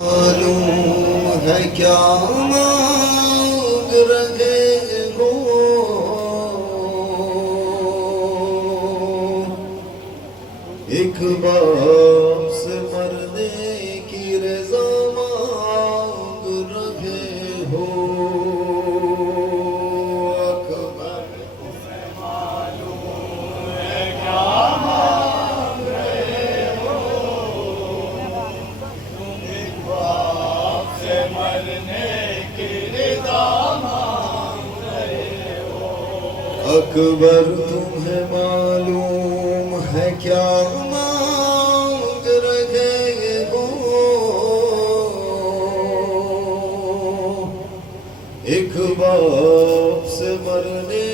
معلوم ہے کیا مانگ رہے ہو، ایک باپ سے مرنے کی رضا مانگ رہے ہو۔ اکبر تمہیں معلوم ہے کیا مانگ رہے ہو، تم ایک باپ سے مرنے کی رضا مانگ رہے ہو۔ اکبر تمہیں معلوم ہے کیا مانگ رہے ہو، ایک باپ سے مرنے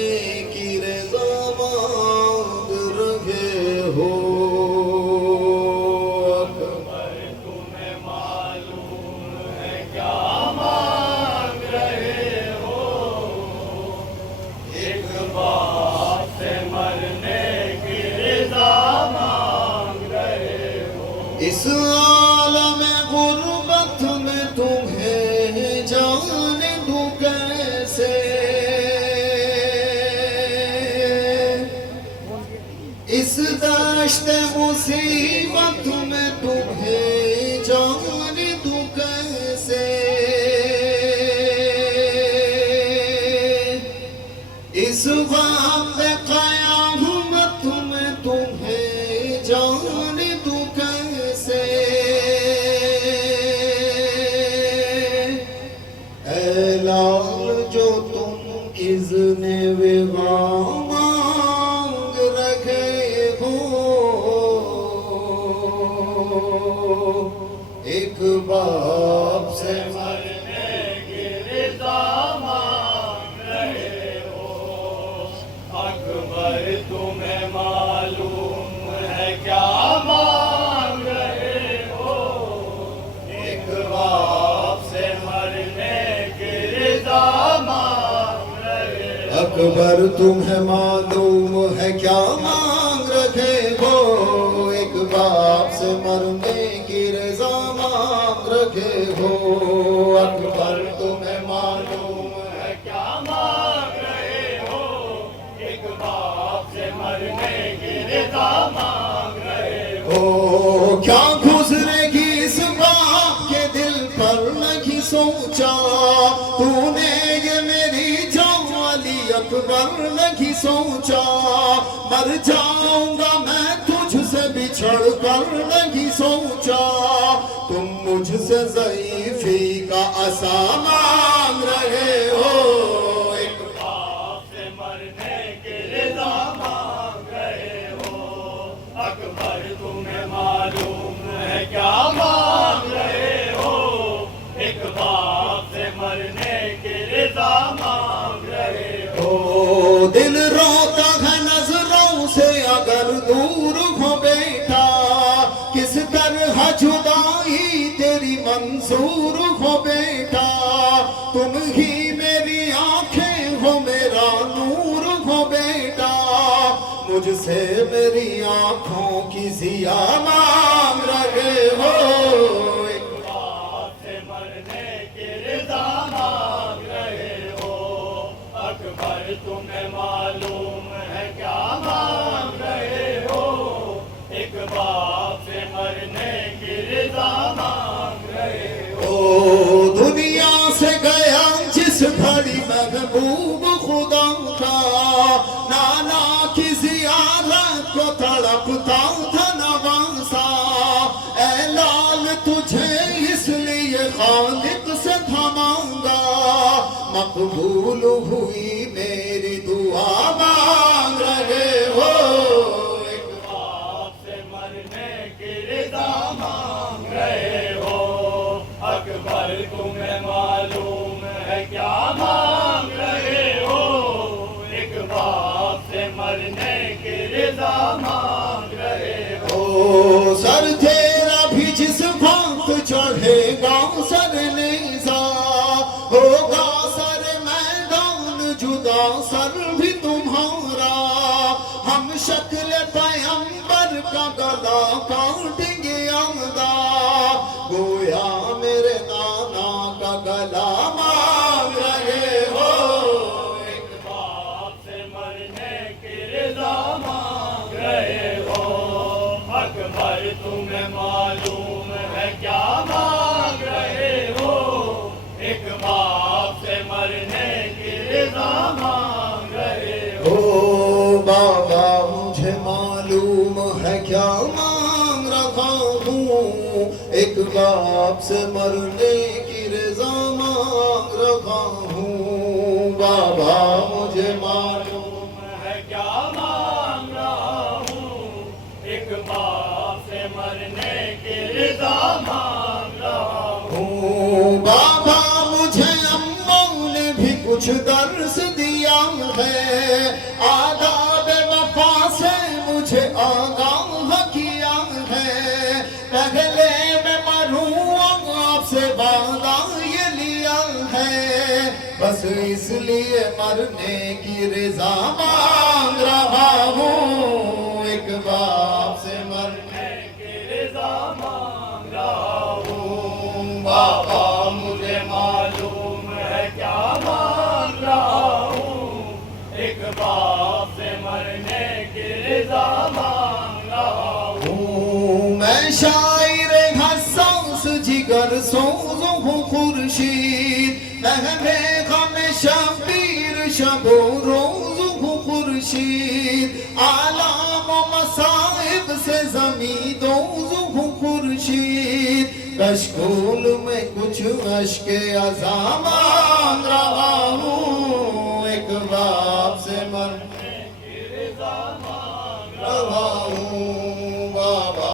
کی رضا مانگ رہے ہو۔ اکبر تمہیں معلوم ہے کیا مانگ رہے ہو، ایک باپ سے مرنے کی رضا مانگ رہے ہو۔ اس عالم غربت میں تمہیں جان دوں کیسے، اس دشت مصیبت میں تمہیں جان دوں کیسے، اس وقت قیامت میں تمہیں جان دوں کیسے، اے لال جو تم اذن وغا مانگ رکھے ہو، ایک باپ سے مرنے کی رضا مانگ رہے ہو۔ اکبر تمہیں معلوم ہے کیا مانگ رہے ہو، ایک باپ سے مرنے کی رضا مانگ رہے ہو۔ اکبر تمہیں معلوم ہے کیا مانگ رہے ہو، ایک باپ سے مرنے کی رضا مانگ رہے ہو۔ اکبر تمہیں معلوم ہے کیا مانگ رہے ہو، ایک باپ سے مرنے کی رضا مانگ رہے ہو۔ کیا گزرے گی اس باپ کے دل پر نہیں سوچا، تو نے یہ میری جان علی اکبر نہیں سوچا، مر جاؤں گا میں تجھ سے بچھڑ کر نہیں سوچا، تم مجھ سے ضعیفی کا عصا مانگ رہے ہو، ایک باپ سے مرنے کی رضا مانگ رہے ہو۔ اکبر تمہیں معلوم ہے کیا مانگ رہے ہو، ایک باپ سے مرنے کی رضا مانگ رہے ہو۔ دل روتا ہے نظروں سے اگر دور ہو بیٹا، کس طرح جدائی تیری منظور ہو بیٹا، تم ہی میری آنکھیں ہو میرا نور ہو بیٹا، مجھ سے میری آنکھوں کی ضیا مانگ رہے ہو، ایک باپ سے مرنے کی رضا مانگ رہے ہو۔ اکبر تمہیں معلوم ہے کیا مانگ رہے ہو، ایک باپ سے مرنے کی رضا مانگ رہے ہو۔ دنیا سے گیا جس گھڑی محبوب خدا تھا، نانا کی زیارت کو تڑپتا تھا نواسا، اے لال تجھے اس لیے خالق سے تھا مانگا، مقبول ہوئی میری دعا مانگ رہے ہو، ایک باپ سے مرنے کی رضا مانگ رہے ہو۔ اکبر تمہیں معلوم ہے کیا مانگ رہے ہو، ایک باپ سے مرنے کی رضا مانگ رہے ہو۔ سر تیرا بھی جس وقت چڑھے گا سر نیزا، ہوگا سر میدان جدا سر بھی تمہارا، ہم شکل پیغمبر کا گلا کاٹیں گے آمدہ، گویا میرے باپ سے مرنے کی رضا مانگ رہا ہوں بابا مجھے معلوم ہے کیا مانگ رہا ہوں ایک باپ سے مرنے کی رضا مانگ رہا ہوں بابا مجھے اماں نے بھی کچھ درس دیا ہے آداب وفا سے مجھے آگاہ کیا ہے پہلے میں مروں آپ سے وعدہ یہ لیا ہے بس اس لیے مرنے کی رضا مانگ رہا ہوں ایک باپ سے مرنے کی رضا مانگ رہا ہوں بابا مجھے معلوم ہے کیا مانگ رہا ہوں ایک باپ سے مرنے کی رضا مانگ رہا ہوں میں شاعر حساس جگر سوز ہوں خورشید میں غم شبیر شب و روز ہوں خورشید آلام و مصائب سے زمین دوز ہوں خورشید کشکول میں کچھ اشک عزا مانگ رہا ہوں